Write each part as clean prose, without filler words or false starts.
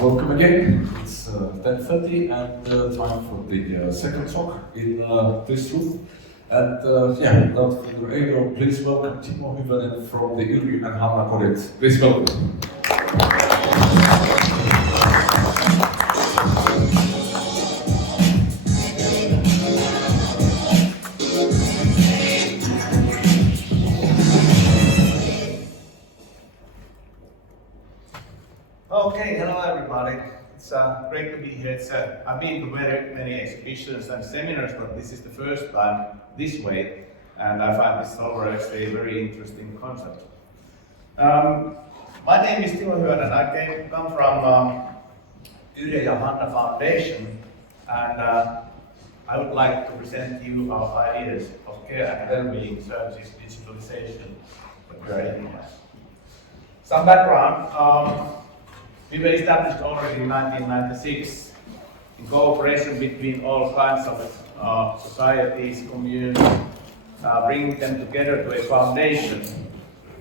Welcome again. It's 10:30 and time for the second talk in this room. And without further ado, please welcome Timo Hyvösen from the Yrjö and Hanna Kodit. Please welcome. Okay, hello everybody. It's great to be here. I've been to very many exhibitions and seminars, but this is the first time this way, and I find this Solver X a very interesting concept. My name is Timo Hyvösen, and I come from Yrjö and Hanna Foundation, and I would like to present you our ideas of care and well-being services digitalization that we are aiming at. Some background. We were established already in 1996 in cooperation between all kinds of societies, communities, bringing them together to a foundation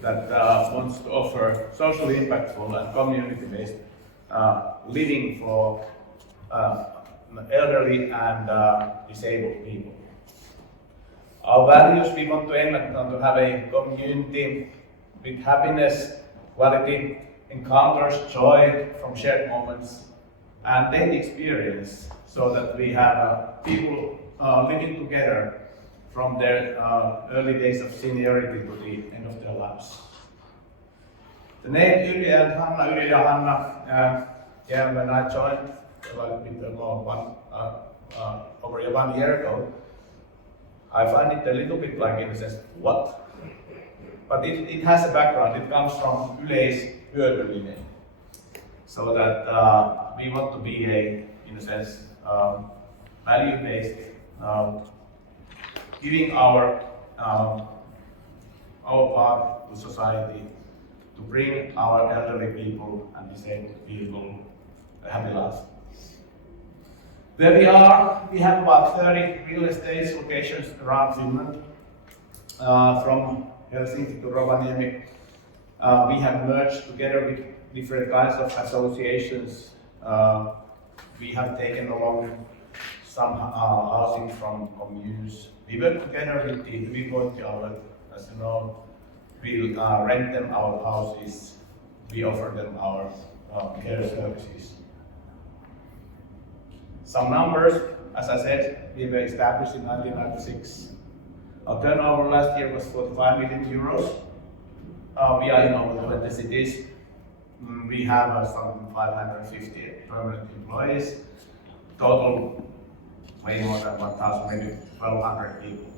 that wants to offer socially impactful and community-based living for elderly and disabled people. Our values, we want to aim at to have a community with happiness, quality, encounters, joy from shared moments, and daily experience, so that we have people living together from their early days of seniority to the end of their lives. The name Yrjö and Hanna, when I joined over 1 year ago, I find it a little bit like, in a sense, what? But it has a background. It comes from Yrjö, so that we want to be in a sense, value-based, giving our part to society to bring our elderly people and disabled people a happy life. Where we are, we have about 30 real estate locations around Finland, from Helsinki to Rovaniemi. We have merged together with different kinds of associations. We have taken along some housing from communes. We work together with the Videolla, as you know. We rent them our houses. We offer them our care services. Some numbers, as I said, we were established in 1996. Our turnover last year was 45 million euros. We are in over 20 cities. We have some 550 permanent employees. Total, way more than 1,000, maybe 1,200 people.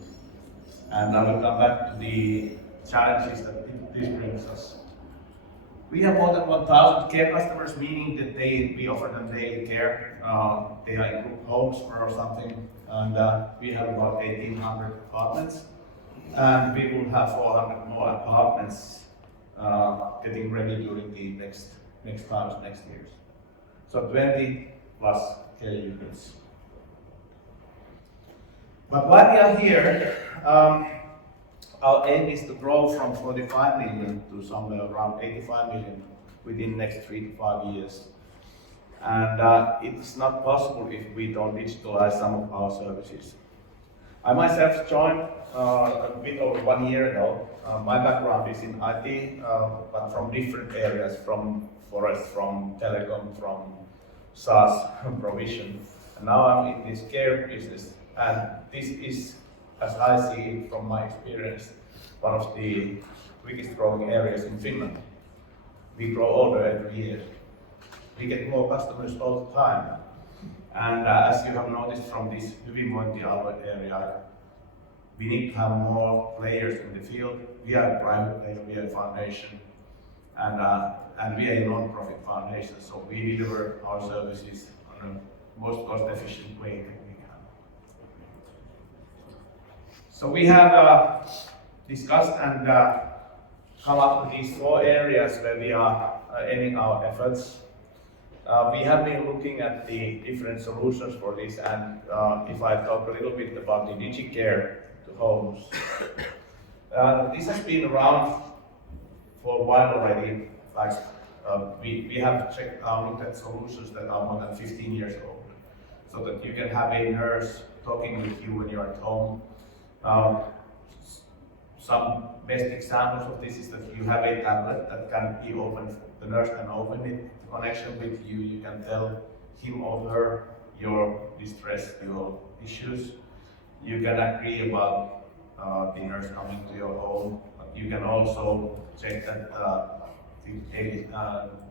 And I will come back to the challenges that this brings us. We have more than 1,000 care customers, meaning that we offer them daily care. They are in group homes or something. And we have about 1,800 apartments. And we will have 400 more apartments getting ready during the next years. So 20 plus care units. But while we are here, our aim is to grow from 45 million to somewhere around 85 million within the next 3 to 5 years. And it's not possible if we don't digitalize some of our services. I myself joined a bit over 1 year ago. My background is in IT, but from different areas, from forest, from telecom, from SaaS provision. And now I'm in this care business, and this is, as I see it from my experience, one of the quickest growing areas in Finland. We grow older every year. We get more customers all the time. And as you have noticed from this hyvinvointialue area, we need to have more players in the field. We are a private player, we are a foundation, and we are a non-profit foundation, so we deliver our services on the most cost-efficient way that we can. So we have discussed and come up with these 4 areas where we are aiming our efforts. We have been looking at the different solutions for this, and if I talk a little bit about the DigiCare to homes. This has been around for a while already, like we have checked, looked at solutions that are more than 15 years old, so that you can have a nurse talking with you when you're at home. Some best examples of this is that you have a tablet that can be opened, the nurse can open it, the connection with you, you can tell him or her your distress, your issues. You can agree about the nurse coming to your home. You can also check that the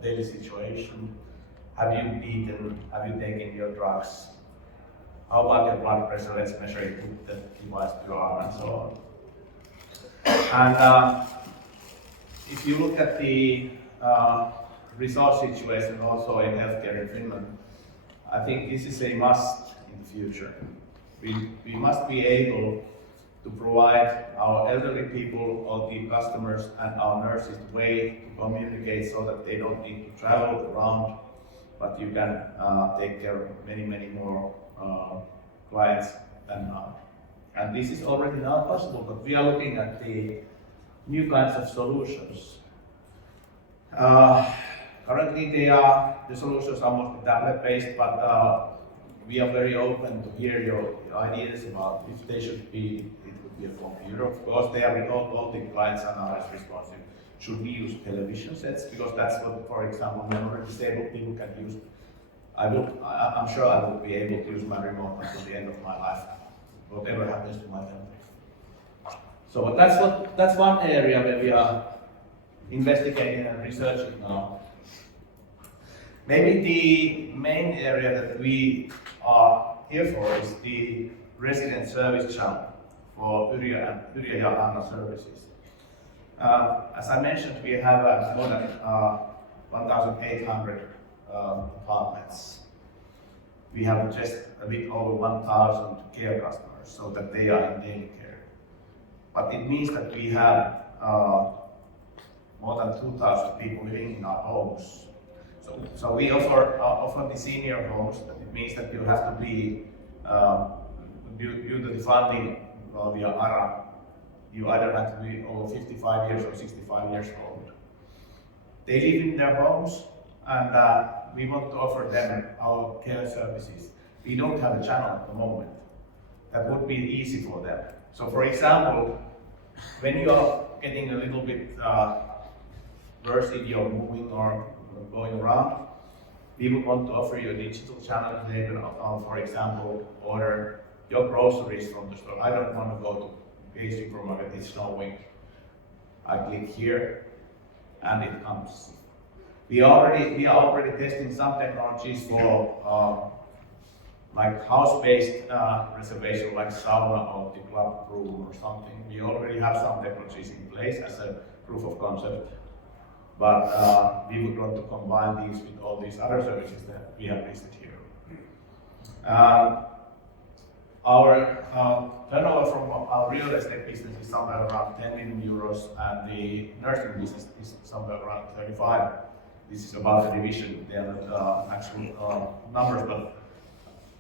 daily situation. Have you eaten? Have you taken your drugs? How about your blood pressure? Let's measure it with the device to your arm and so on. And if you look at the resource situation also in healthcare in Finland, I think this is a must in the future. We must be able to provide our elderly people, all the customers and our nurses the way to communicate so that they don't need to travel around, but you can take care of many, many more clients than now. And this is already now possible, but we are looking at the new kinds of solutions. Currently the solutions are mostly tablet-based, but we are very open to hear your ideas about if they should be, it would be a computer. Of course, they are all the clients are now as responsive. Should we use television sets? Because that's what, for example, memory disabled people can use. I'm sure I will be able to use my remote until the end of my life, whatever happens to my family. So that's one area where we are investigating and researching now. Maybe the main area that we are here for is the resident service channel for Yrjö and Hanna services. As I mentioned, we have more than 1,800 apartments. We have just a bit over 1,000 care customers, so that they are in daily care. But it means that we have more than 2,000 people living in our homes. So we offer the senior homes. It means that you have to be, due to the funding via ARA, you either have to be over 55 years or 65 years old. They live in their homes, and we want to offer them our care services. We don't have a channel at the moment. That would be easy for them. So for example, when you are getting a little bit worse if you're moving or going around, we would want to offer you a digital channel. They can, for example, order your groceries from the store. I don't want to go to a supermarket, it's snowing. I click here and it comes. We are already testing some technologies for like house-based reservation, like sauna or the club room or something. We already have some technologies in place as a proof of concept. But we would want to combine these with all these other services that we have listed here. Our turnover from our real estate business is somewhere around 10 million euros, and the nursing business is somewhere around 35. This is about the division, they are not actual numbers, but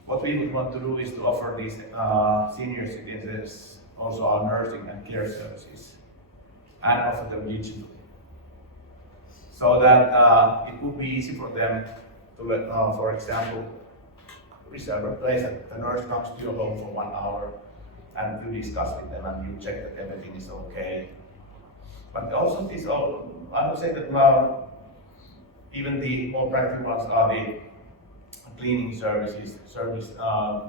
what we would want to do is to offer these senior citizens also our nursing and care services, and offer them digitally, so that it would be easy for them to, for example, reserve a place that the nurse comes to your home for 1 hour and you discuss with them and you check that everything is okay. But also this, I would say that even the more practical ones are the cleaning services,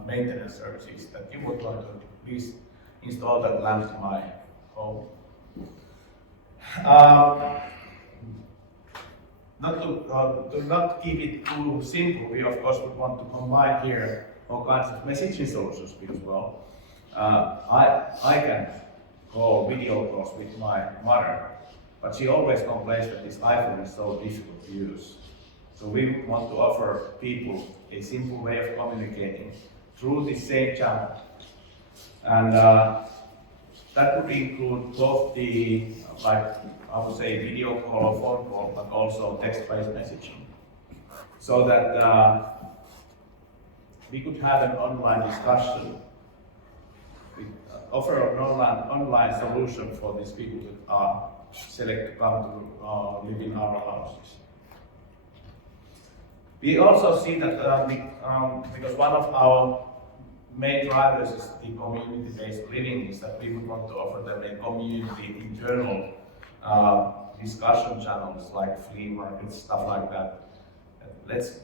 maintenance services, that you would want to please install that lamp to my home. To not keep it too simple, we of course would want to combine here all kinds of messaging solutions, because well, I can call video calls with my mother, but she always complains that this iPhone is so difficult to use. So we want to offer people a simple way of communicating through the same channel. And that would include both the, like I would say, video call or phone call, but also text-based messaging. So that we could have an online discussion, offer an online solution for these people that are select to come to live in our houses. We also see that because one of our main drivers is the community-based living, is that we would want to offer them a community internal discussion channels like flea markets, stuff like that.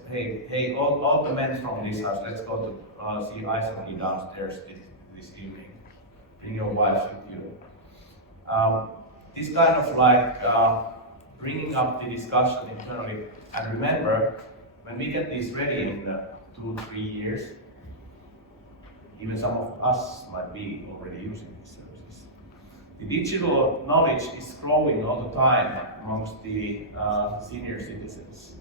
Hey, all the men from this house, let's go to see Iceland downstairs this evening. Bring your wives with you. This kind of like bringing up the discussion internally. And remember, when we get this ready in 2-3 years, even some of us might be already using these services. The digital knowledge is growing all the time amongst the senior citizens.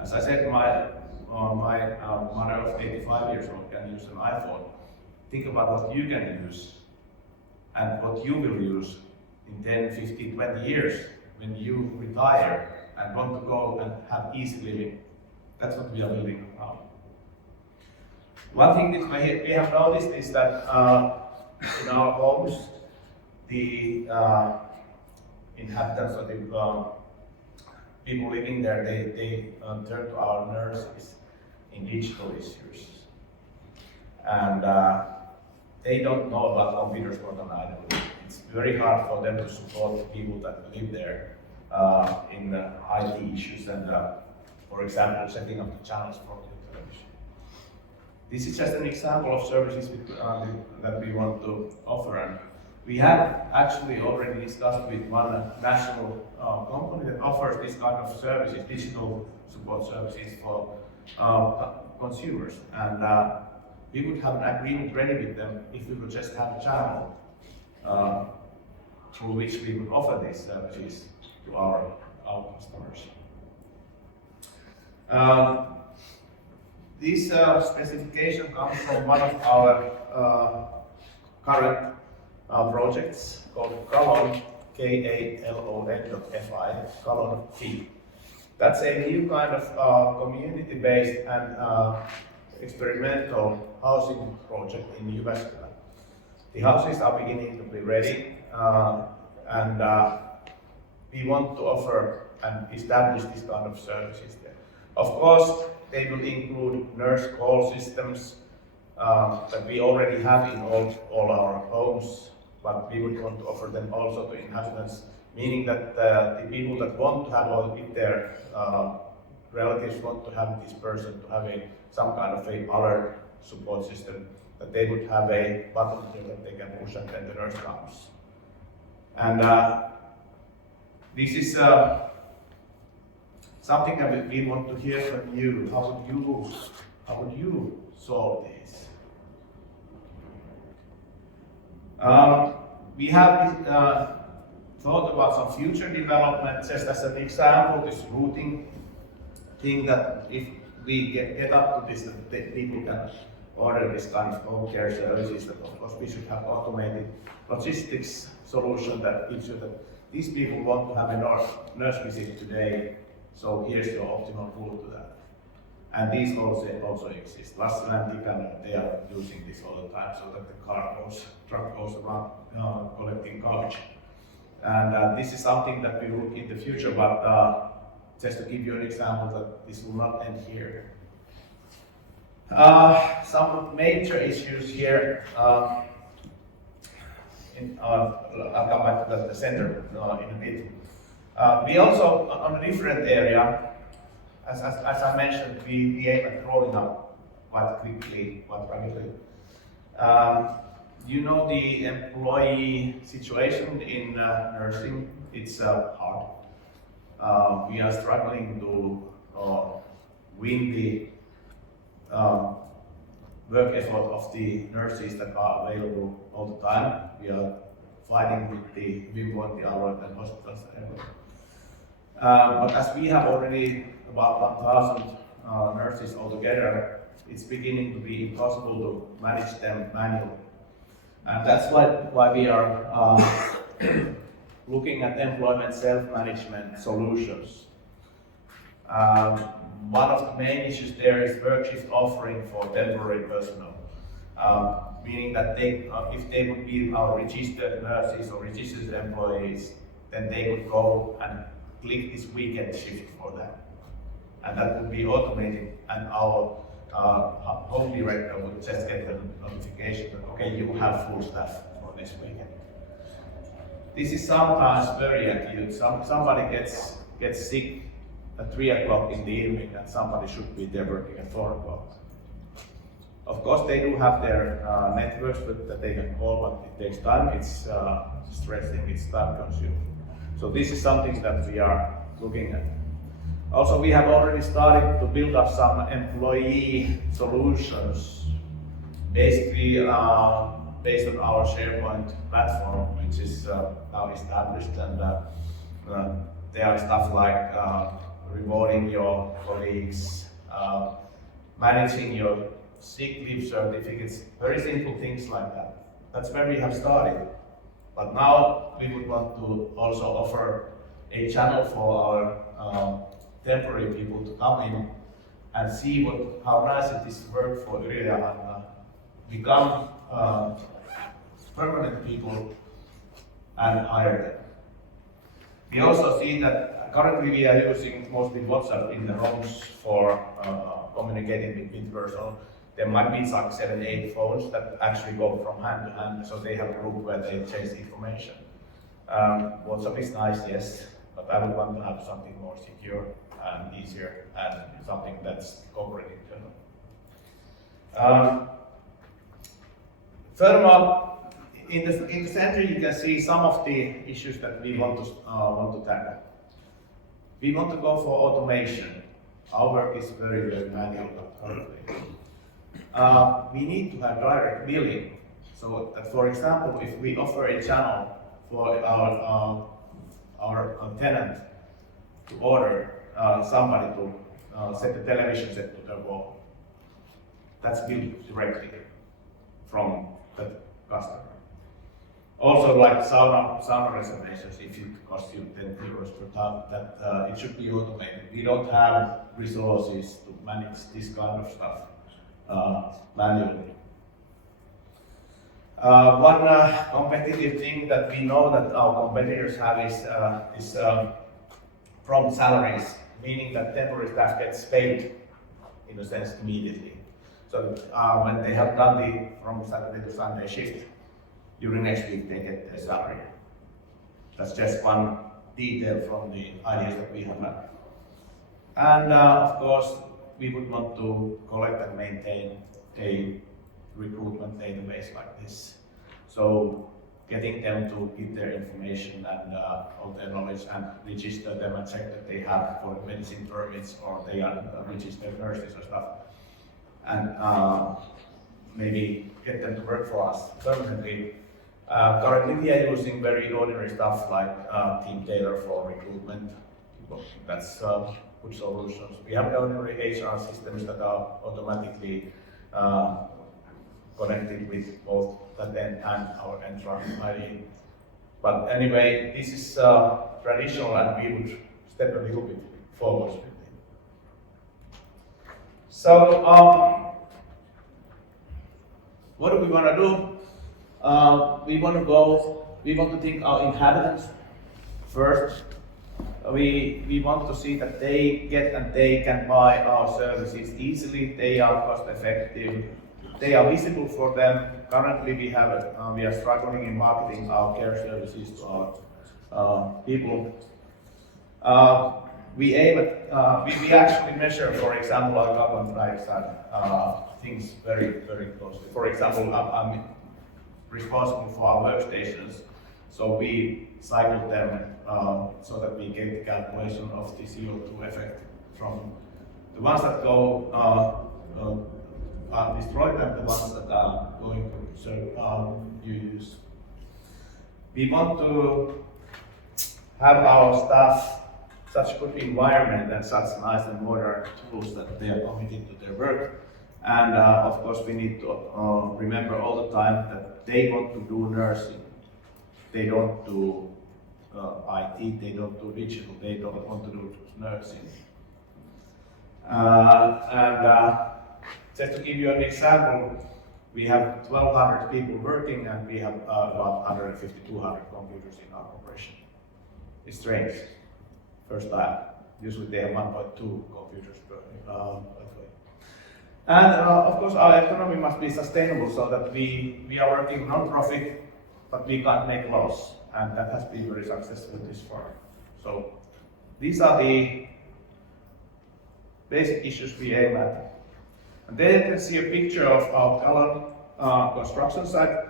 As I said, my mother of 85 years old can use an iPhone. Think about what you can use and what you will use in 10, 15, 20 years when you retire and want to go and have easy living. That's what we are building now. One thing that we have noticed is that in our homes, the inhabitants or the people living there, they turn to our nurses in digital issues. And they don't know about computers more than I do. It's very hard for them to support the people that live there in IT issues and, for example, setting up the channels for the television. This is just an example of services that we want to offer. And we have actually already discussed with one national company that offers this kind of services, digital support services for consumers. And we would have an agreement ready with them if we would just have a channel through which we would offer these services to our customers. This specification comes from one of our current projects called Kalon, Kalon.fi, Kalon T. That's a new kind of community-based and experimental housing project in Yrjö. The houses are beginning to be ready, and we want to offer and establish this kind of services there. Of course, they will include nurse call systems that we already have in all our homes, but we would want to offer them also to inhabitants, meaning that the people that want to have, or if their relatives want to have this person to have some kind of a alert support system, that they would have a button here that they can push and then the nurse comes. And this is something that we want to hear from you. How would you solve this? We have thought about some future development, just as an example, this routing thing, that if we get up to this, that people can order this kind of home care services, that of course we should have automated logistics solution that gives you that these people want to have a nurse visit today, so here's your optimal route to that. And these also exist. Lassila and Tikana, they are using this all the time, so that the truck goes around collecting garbage. And this is something that we look in the future, but just to give you an example that this will not end here. Some major issues here. I'll come back to the center in a bit. We also, on a different area, as I mentioned, we aim at growing up quite quickly, quite rapidly. You know, the employee situation in nursing, it's hard. We are struggling to win the work effort of the nurses that are available all the time. We are fighting with the hyvinvointialueet and hospitals and everything. But as we have already about 1,000 nurses altogether, it's beginning to be impossible to manage them manually. And that's why we are looking at employment self-management solutions. One of the main issues there is work shift offering for temporary personnel, meaning that if they would be our registered nurses or registered employees, then they would go and click this weekend shift for them. and that would be automated, and our home director would just get the notification that, okay, you have full staff for this weekend. This is sometimes very acute. Somebody gets sick at 3 o'clock in the evening, and somebody should be there working at 4 o'clock. Of course, they do have their networks that they can call, but it takes time, it's stressing, it's time consuming. So this is something that we are looking at. Also, we have already started to build up some employee solutions, basically based on our SharePoint platform, which is now established, and there are stuff like rewarding your colleagues, managing your sick leave certificates, very simple things like that. That's where we have started. But now we would want to also offer a channel for our temporary people to come in and see how nice it is to work for Yrjö and become permanent people and hire them. We also see that currently we are using mostly WhatsApp in the homes for communicating between persons. There might be like 7, 8 phones that actually go from hand to hand, so they have a group where they change information. WhatsApp is nice, yes, but I would want to have something more secure and easier, and something that's corporate internal. Furthermore, in the center you can see some of the issues that we want to tackle. We want to go for automation. Our work is very, very manual currently. We need to have direct billing, so that, for example, if we offer a channel for our tenant to order somebody to set the television set to the wall, that's billed directly from the customer. Also, like sauna reservations, if it costs you 10 euros per time, that it should be automated. We don't have resources to manage this kind of stuff manually. One competitive thing that we know that our competitors have is prompt salaries, meaning that temporary staff gets paid in a sense immediately. So when they have done the from Saturday to Sunday shift, during next week they get their salary. That's just one detail from the ideas that we have had. And of course, we would want to collect and maintain a recruitment database like this. So getting them to give their information and all their knowledge and register them and check that they have for medicine permits or they are registered nurses or stuff. And maybe get them to work for us permanently. Currently we are using very ordinary stuff like Team Tailor for recruitment. That's good solutions. We have ordinary HR systems that are automatically connected with both that end and our Entra ID. But anyway, this is traditional and we would step a little bit forward with it. So, what do we want to do? We want to think our inhabitants first. We want to see that they get and they can buy our services easily, they are cost effective, they are visible for them. Currently we are struggling in marketing our care services to our people. We aim at, we actually measure, for example, our carbon dioxide things very, very closely. For example, I'm responsible for our workstations, so we cycle them so that we get the calculation of the CO2 effect from the ones that go are destroyed and the ones that are going to serve new use. We want to have our staff such good environment and such nice and modern tools that they are committed to their work. And of course we need to remember all the time that they want to do nursing. They don't do IT, they don't do digital, they don't want to do nursing. Just to give you an example, we have 1,200 people working and we have about 150, 200 computers in our operation. It's strange, first time. Usually they have 1.2 computers per employee. And of course, our economy must be sustainable so that we are working non-profit, but we can't make loss, and that has been very successful this far. So these are the basic issues we aim at. And there you can see a picture of our colored construction site.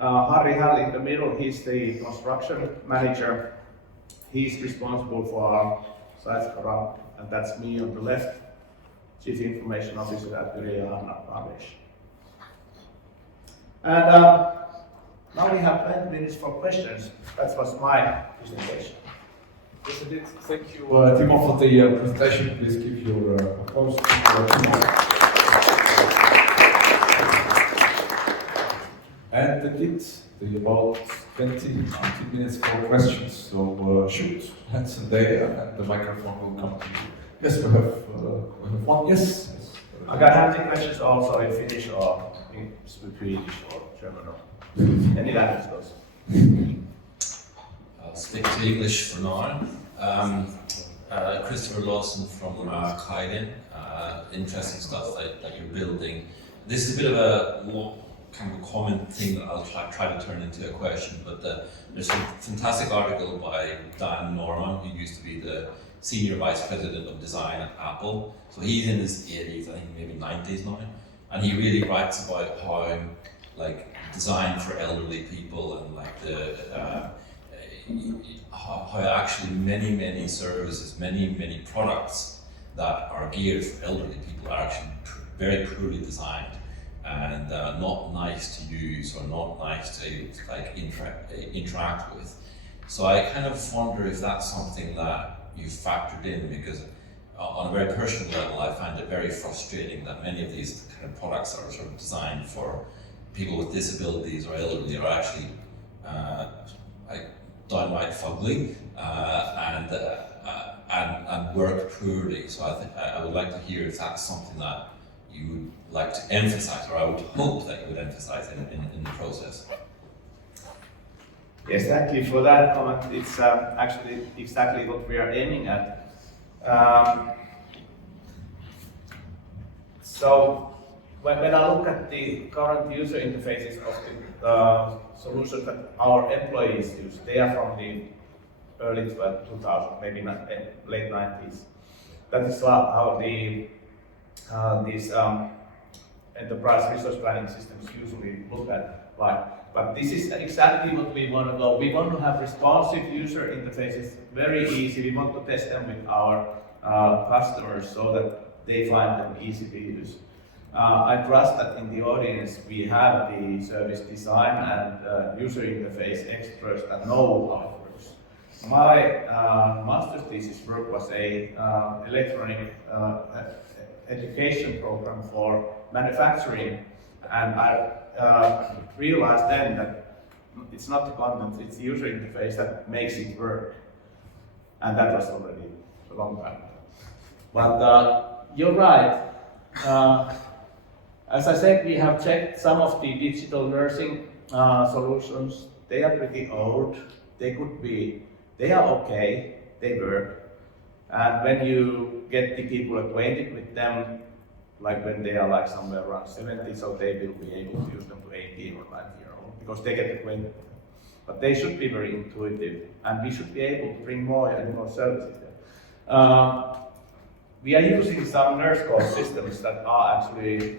Harry Hall in the middle, he's the construction manager. He's responsible for our sites around, and that's me on the left, Chief Information Officer at Yrjö, Hanna Kodit. And now we have 20 minutes for questions. That was my presentation. Yes, indeed. Thank you, Timo, for the presentation. Please give your applause to Timo. And indeed, about 20 minutes for questions. So shoot, hands in there, and the microphone will come to you. Yes, we have one. Yes. I can have the questions also in Finnish or in Swedish or German or any language goes. I'll stick to English for now. Christopher Lawson from Kotien. Interesting stuff that you're building. This is a bit of a more kind of a common thing that I'll try to turn into a question, but there's a fantastic article by Dan Norman, who used to be the Senior Vice President of Design at Apple. So he's in his 80s, I think maybe 90s now, and he really writes about how like design for elderly people and like the how actually many services, many products that are geared for elderly people are actually very poorly designed and not nice to use or not nice to like interact with. So I kind of wonder if that's something that you factored in, because on a very personal level, I find it very frustrating that many of these kind of products that are sort of designed for people with disabilities or elderly are actually like downright fugly and work poorly. So I would like to hear if that's something that you would like to emphasize, or I would hope that you would emphasize in the process. Yes, thank you for that comment. It's actually exactly what we are aiming at. So when I look at the current user interfaces of the solutions that our employees use, they are from the early 2000s, maybe late 90s. That is how these enterprise resource planning systems usually look at life. But this is exactly what we want to go. We want to have responsive user interfaces, very easy. We want to test them with our customers so that they find them easy to use. I trust that in the audience we have the service design and user interface experts that know how it works. My master's thesis work was a electronic education program for manufacturing, and I realized then that it's not the content, it's the user interface that makes it work. And that was already a long time ago. But you're right. As I said, we have checked some of the digital nursing solutions. They are pretty old. They are okay, they work. And when you get the people acquainted with them, like when they are like somewhere around 70, so they will be able to use them to 18 or 90-year-old, because they get acquainted with them. But they should be very intuitive, and we should be able to bring more and more services there. We are using some nurse call systems that are actually,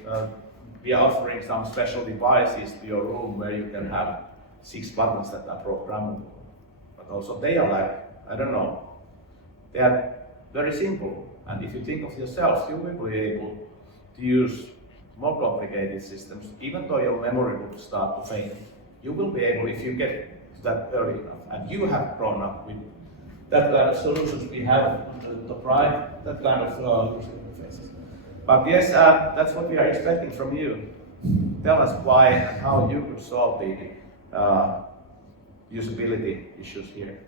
we are offering some special devices to your room where you can have 6 buttons that are programmable. But also they are like, I don't know, they are very simple. And if you think of yourself, you will be able to use more complicated systems, even though your memory would start to fade. You will be able, if you get to that early enough, and you have grown up with that kind of solutions we have to provide, that kind of user interfaces. But yes, that's what we are expecting from you. Tell us why and how you could solve the usability issues here.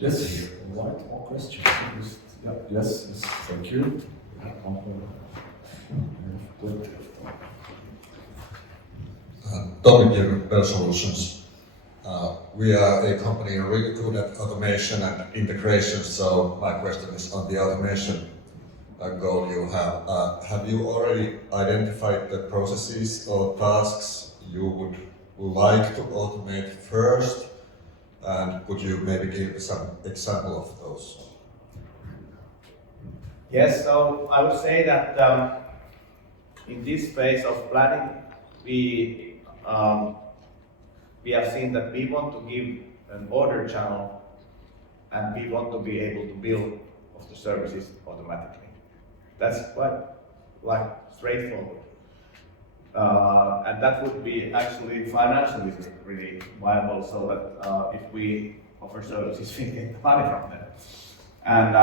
Yes, right, more questions. Yeah, yes, thank you. Topic here, Bell Solutions. we are a company really good at automation and integration, so my question is on the automation goal you have. Have you already identified the processes or tasks you would like to automate first? And could you maybe give some example of those? Yes, so I would say that in this phase of planning, we have seen that we want to give an order channel and we want to be able to build of the services automatically. That's quite straightforward. And that would be actually financially really viable, so that if we offer services, we get the money from them. And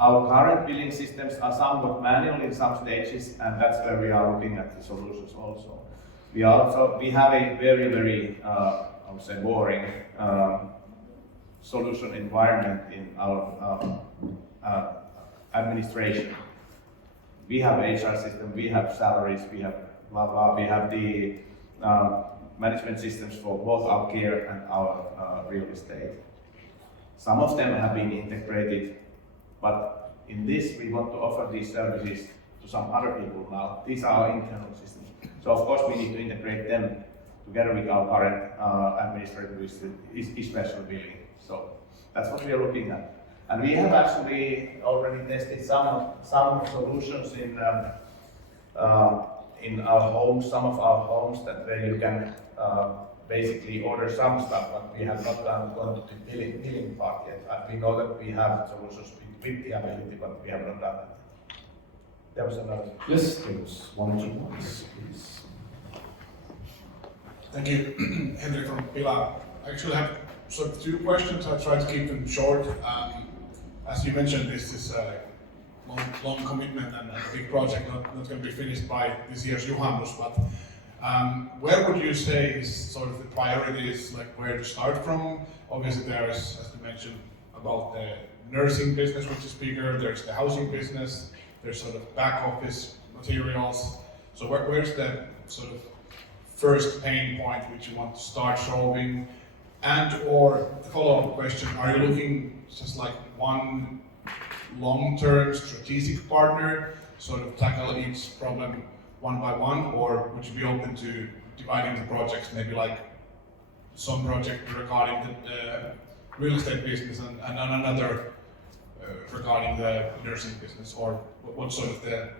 our current billing systems are somewhat manual in some stages, and that's where we are looking at the solutions also. We have a very I would say boring solution environment in our administration. We have HR system, we have salaries, we have blah blah, we have the management systems for both our care and our real estate. Some of them have been integrated, but in this we want to offer these services to some other people now. These are our internal systems. So of course we need to integrate them together with our current administrative system, especially billing. So that's what we are looking at. And we have actually already tested some solutions in our homes, some of our homes, that where you can basically order some stuff, but we have not gone to the billing part yet. And we know that we have solutions with the ability, but we have not done that. There was another. Yes, there was one or two points, please. Thank you, Henrik from Pila. I actually have sort of two questions. I'll try to keep them short. As you mentioned, this is a long commitment and a big project, not going to be finished by this year's Juhannus, but where would you say is sort of the priorities, like where to start from? Obviously there is, as you mentioned, about the nursing business, which is bigger, there's the housing business, there's sort of back office materials. So where's the sort of first pain point which you want to start solving? And or the follow-up question, are you looking just like one long-term strategic partner, sort of tackle each problem one by one, or would you be open to dividing the projects, maybe like some project regarding the real estate business and another regarding the nursing business, or what sort of the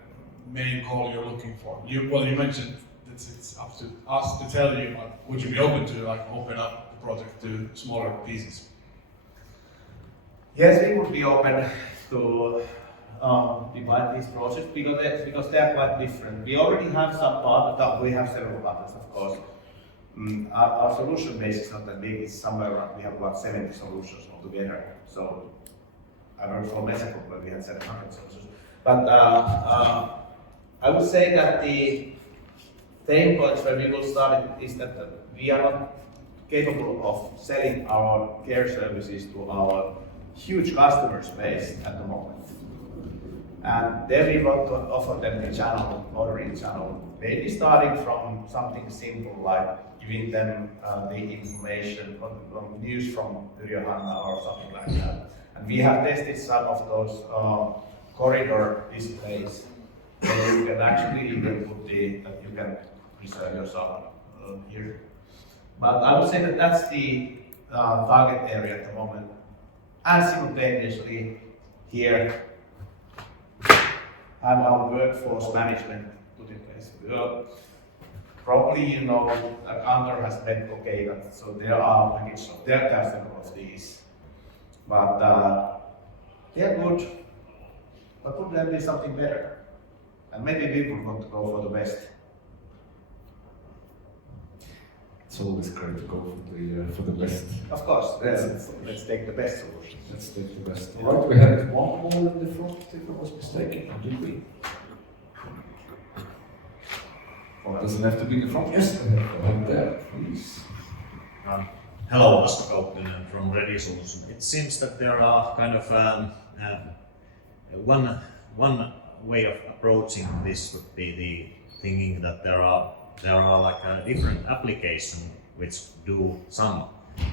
main call you're looking for? You mentioned that it's up to us to tell you, but would you be open to like open up the project to smaller pieces? Yes, we would be open to divide these projects because they are quite different. We already have some partners, we have several partners, of course. Our solution base is not that big, it's somewhere around, we have about 70 solutions altogether. So I worked for Mexico, but we had 700 solutions. But I would say that the pain points where we will start is that we are not capable of selling our care services to our huge customer space at the moment. And then we want to offer them the channel, ordering channel, maybe starting from something simple like giving them the information on news from Yrjö or something like that. And we have tested some of those corridor displays where you can actually even put that you can reserve yourself here. But I would say that that's the target area at the moment. And simultaneously here have our workforce management put in place. Probably you know that Kantar has Medco, so there are packages of their several of these. But they're good, but would there be something better? And maybe people want to go for the best. It's always great to go for the best. Of course, let's take the best solution. Let's take the best. All right, we had one more in the front, if I was mistaken, or did we? Or doesn't have to be the front. Yes, go ahead there, please. Hello, Hanna Kotien from Radio Solution. It seems that there are kind of one way of approaching this would be the thinking that there are like different application which do some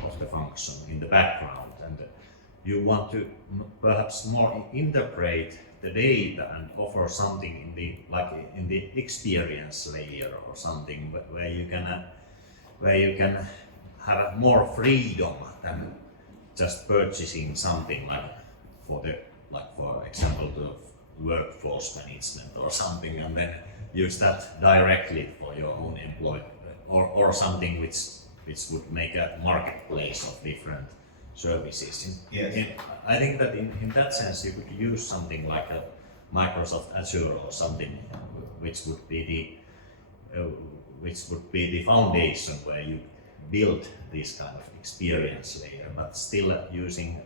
of the function in the background, and you want to perhaps more interpret the data and offer something in the in the experience layer or something where you can have more freedom than just purchasing something for example the workforce management or something, and then use that directly for your own employee, or something which would make a marketplace of different services. Yes. I think that in that sense you could use something like a Microsoft Azure or something, which would be the foundation where you build this kind of experience layer, but still using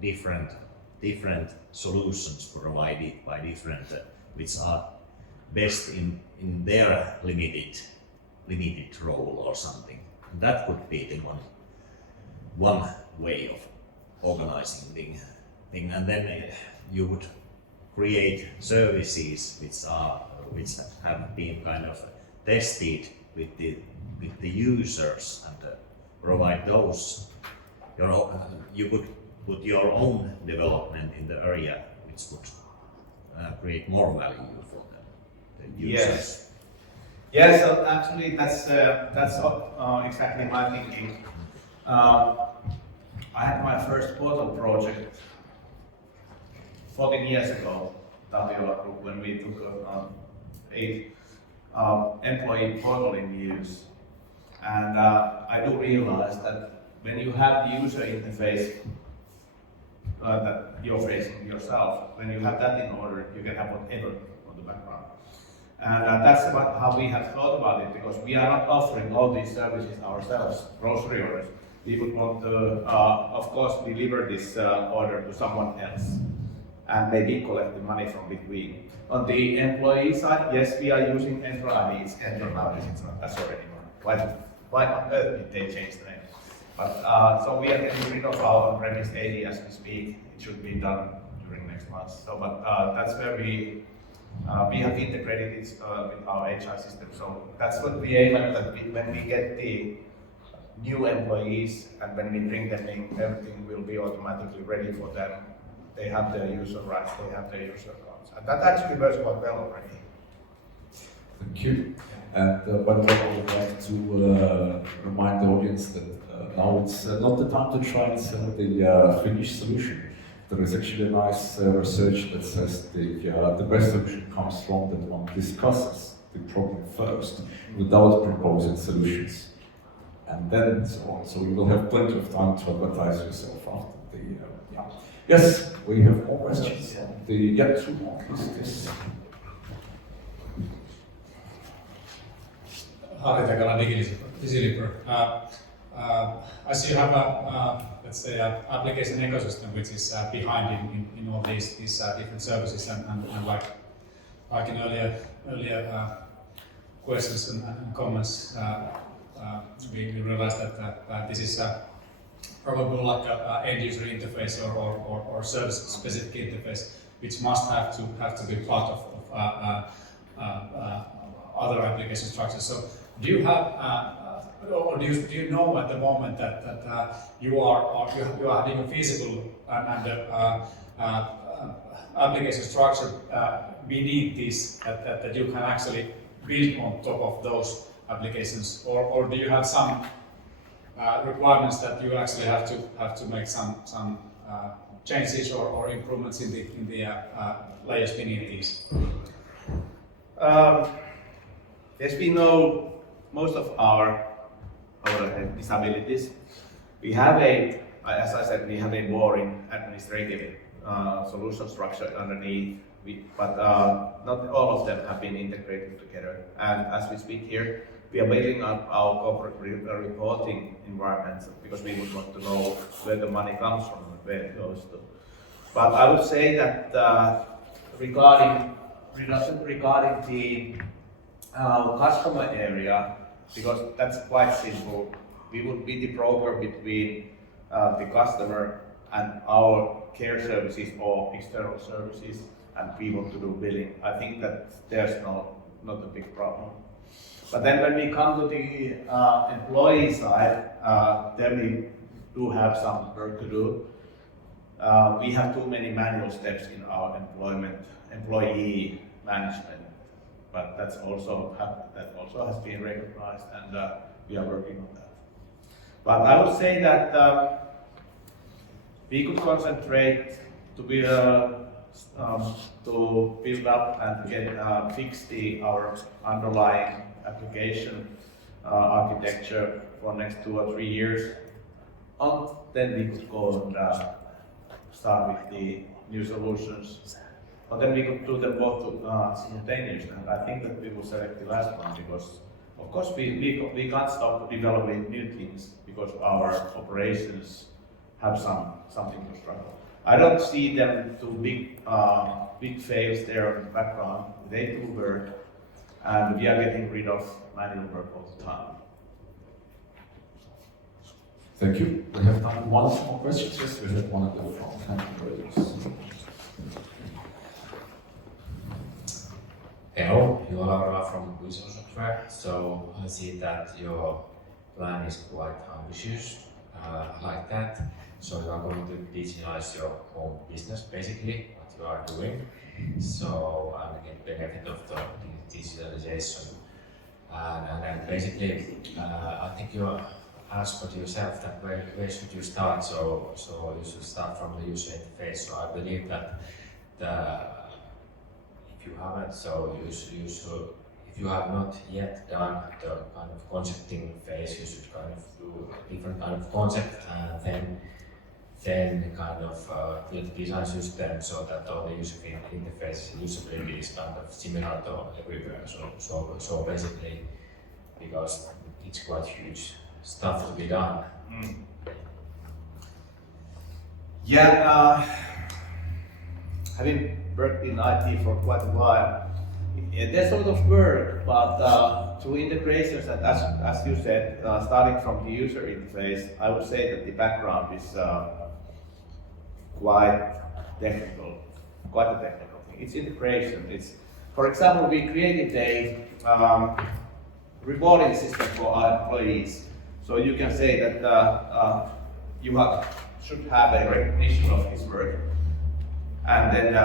different solutions provided by different, which are best in their limited role or something. That could be the one way of organizing thing, and then you would create services which have been kind of tested with the users and provide those. You could put your own development in the area which would create more value for the users. Yes, so actually that's exactly my thinking. I had my first portal project 14 years ago, Videolla Group, when we took a employee portal in use. And I do realize that when you have the user interface that you're facing yourself, when you have that in order, you can have whatever on the background. And that's how we have thought about it, because we are not offering all these services ourselves, grocery orders. We would want to, of course, deliver this order to someone else and maybe collect the money from between. On the employee side, yes, we are using Entra. I mean, it's Entra nowadays, it's not Azure anymore. Why on earth did they change the name? But so we are getting rid of our on-premise AD as we speak. It should be done during next month. So, but that's where we have integrated it with our HR system. So that's what we aim at, that when we get the new employees and when we bring them in, everything will be automatically ready for them. They have their user rights, they have their user accounts. And that actually works quite well already. Thank you. And by the way, I would like to remind the audience that now it's not the time to try and sell the finished solution. There is actually a nice research that says the best solution comes from that one discusses the problem first without proposing solutions. And then so on. So you will have plenty of time to advertise yourself after the. Yes, we have more questions. Two more. Yes. Harri Tekala, Digiliper. As you have a, let's say, an application ecosystem which is behind in all these different services, and like in earlier questions and comments, we realized that this is probably like an end user interface or service specific interface, which must have to be part of other application structures. So do you have or do you know at the moment that you are having a feasible and application structure beneath this that you can actually build on top of those applications, or do you have some requirements that you actually have to make some changes or improvements in the layers beneath these? Yes, we know most of our disabilities. We have as I said, we have a boring administrative solution structure underneath, but not all of them have been integrated together. And as we speak here, we are building up our corporate reporting environments because we would want to know where the money comes from and where it goes to. But I would say that regarding the customer area, because that's quite simple, we would be the broker between the customer and our care services or external services, and we want to do billing. I think that there's not a big problem. But then when we come to the employee side, then we do have some work to do. We have too many manual steps in our employee management, but that also has been recognized, and we are working on that. But I would say that we could concentrate to build up and fix our underlying application architecture for next 2 or 3 years. Then we could go and start with the new solutions. But then we could do them both simultaneously, and I think that we will select the last one because, of course, we can't stop developing new things because our operations have something to struggle. I don't see them too big fails there in the background. They do work, and we are getting rid of manual work all the time. Thank you. We have time for one more question. Yes, we have one at the front. Hanna Kodit. Hello, Yrjö from Videolla software. So I see that your plan is quite ambitious, like that. So you are going to digitalize your own business, basically, what you are doing. So and get benefit of the digitalization. And then basically, I think you asked for yourself that where should you start? So you should start from the user interface. So I believe that if you haven't, so you should, if you have not yet done the kind of concepting phase, you should kind of do a different kind of concept and then kind of build the design system so that all the user interface usability is kind of similar to everywhere. So basically, because it's quite huge stuff to be done. Yeah, having worked in IT for quite a while, there's a lot of work, but through integrations, and as you said, starting from the user interface, I would say that the background is quite a technical thing. It's integration. For example, we created a rewarding system for our employees. So you can say that you should have a recognition of his work, and then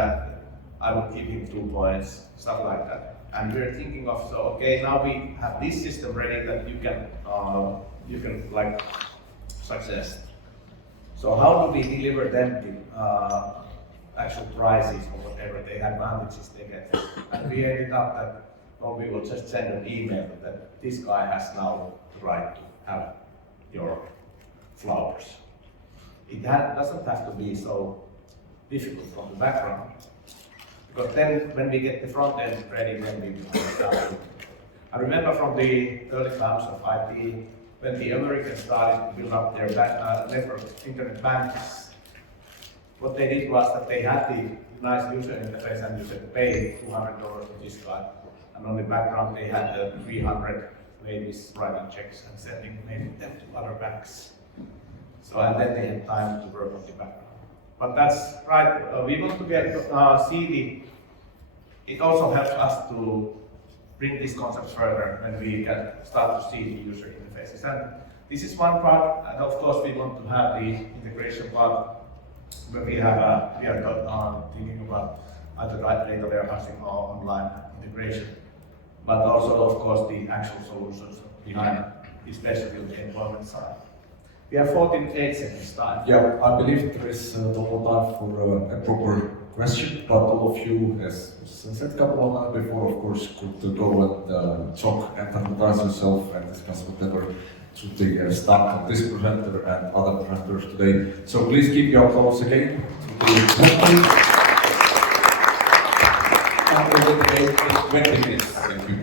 I would give him 2 points, stuff like that. And we're thinking of, so okay, now we have this system ready that you can like success. So how do we deliver them the actual prizes or whatever the advantages they get? And we ended up that, or we will just send an email that this guy has now the right to have your flowers. It doesn't have to be so difficult from the background, because then when we get the front end ready, then we can start. I remember from the early times of IT, when the Americans started to build up their network internet banks, what they did was that they had the nice user interface and you could pay $200 for this guy. And on the background they had 300 ladies writing checks and sending them to other banks. So and then they had time to work on the background. But that's right. We want to it also helps us to bring this concept further when we can start to see the user interfaces. And this is one part, and of course we want to have the integration part where we are thinking about either data warehousing or online integration, but also of course the actual solutions behind, especially on the employment side. We have 48 seconds time. Yeah, I believe there is no more time for a proper question, but all of you, as said a couple of minutes before, of course, could go and talk and advertise yourself and discuss whatever should be stuck on this presenter and other presenters today. So please keep your applause again to the presenters. And we'll wait 20 minutes. Thank you.